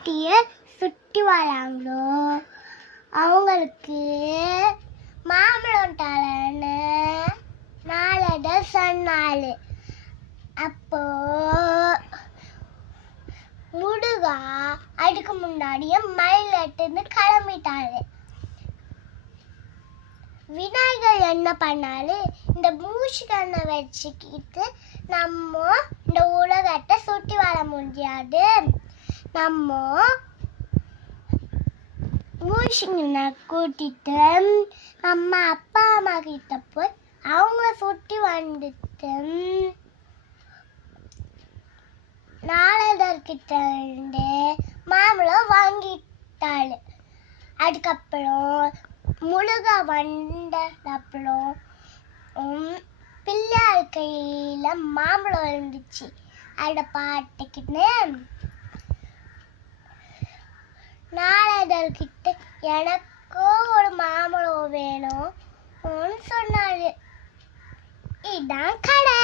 பாட்டியை சுற்றி வராங்களோ அவங்களுக்கு மாம்பழம் தரேன்னு நாளட சொன்னாள். அப்போ முடுகா அதுக்கு முன்னாடியே மயிலட்டுன்னு கிளம்பிட்டாரு. விநாயகர் என்ன பண்ணாரு, இந்த மூஷிகனை வச்சுக்கிட்டு நம்ம இந்த உலகத்தை சுற்றி வர முடியாது, நம்ம மூஷிகனை கூட்டிட்டு நம்ம அப்பா அம்மா கிட்ட போய் அவங்க சுற்றி வந்துட்டு நாளதர்கிட்ட இருந்து மாம்பழம் வாங்கிட்டாள். அதுக்கப்புறம் முழுகா வந்தப்பறம் பிள்ளையார் கையில மாம்பழம் இருந்துச்சு. அதை பார்த்துக்கிட்டு நாளதர்கிட்ட எனக்கும் ஒரு மாம்பழம் வேணும் சொன்னாரு. இதான் கடை.